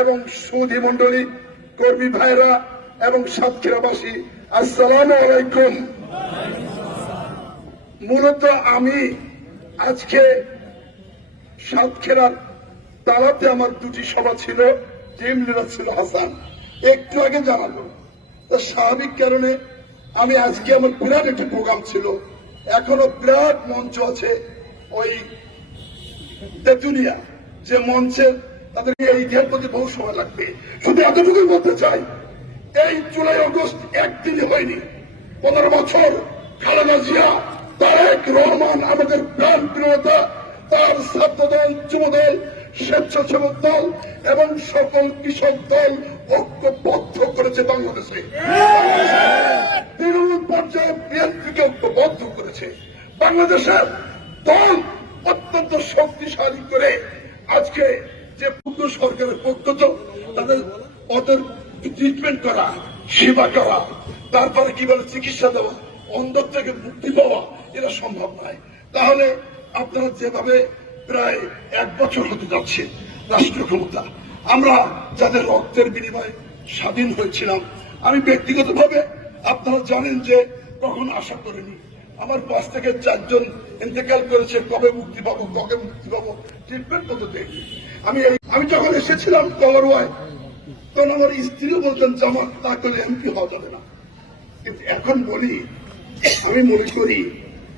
এবং সুধী মন্ডলী কর্মী ভাইরা এবং সাতক্ষীরাবাসী, আসসালাম আলাইকুম। মূলত আমি আজকে সাতক্ষীরার তালাতে আমার দুটি সভা ছিল টিম লিডার ছিল হাসান। একটু আগে জানালো তো স্বাভাবিক কারণে আমি আজকে আমার বিরাট একটি প্রোগ্রাম ছিল। এখনও বিরাট মঞ্চ আছে ওই তেতুলিয়া, যে মঞ্চের তাদেরকে এই ইতিহাস প্রতি বহু সময় লাগবে। শুধু এতটুকুই বলতে চাই, এই জুলাই আগস্ট একদিনই হয়নি। পনেরো বছর খালেদা জিয়া, তারেক রহমান আমাদের প্রাণ প্রিয়তা, তার ছাত্র দল যুব দল স্বেচ্ছাসেবক দল এবং সকল কৃষক দল ঐক্যবদ্ধ করেছে বাংলাদেশে। তৃণমূল পর্যায়ে বিএনপিকে ঐক্যবদ্ধ করেছে। বাংলাদেশের দল অত্যন্ত শক্তিশালী করে আজকে যে পূর্ণ সরকারের পক্ষ তো তাদের ওদের ট্রিটমেন্ট করা, সেবা করা, তারপরে কীভাবে চিকিৎসা দেওয়া অন্ধর থেকে মুক্তি পাওয়া এটা সম্ভব নয়। তাহলে আপনারা যেভাবে প্রায় এক বছর হতে যাচ্ছে রাষ্ট্র ক্ষমতা আমরা যাদের রক্তের বিনিময়ে স্বাধীন হয়েছিলাম, আমি ব্যক্তিগতভাবে আপনারা জানেন যে কখন আশা করিনি আমার পাশ থেকে চারজন ইন্তেকাল করেছে, কবে মুক্তি পাবো, কবে মুক্তি পাবো ট্রিটমেন্ট দেখি। আমি আমি যখন এসেছিলাম কবরওয়ায় তখন আমার স্ত্রীও বলতেন যে আমার তা করে এমপি হওয়া যাবে না। কিন্তু এখন বলি, আমি মনে করি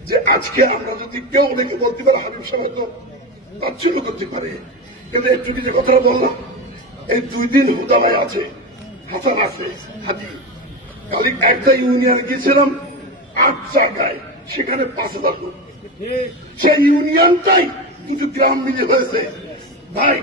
যে আজকে আমরা যদি কেউ অনেকে বলতে পারে হাবিব সাহেব তো তাচ্ছিল্য করতে পারে, কিন্তু একটু যে কথাটা বললাম, এই দুই দিন হুদালায় আছে, হাসান আছে, হাজি। কালি একটা ইউনিয়ন গিয়েছিলাম আট জায়গায় সেখানে পাঁচ হাজার লোক। সেই ইউনিয়নটাই দুটো গ্রাম মিলে হয়েছে। ভাই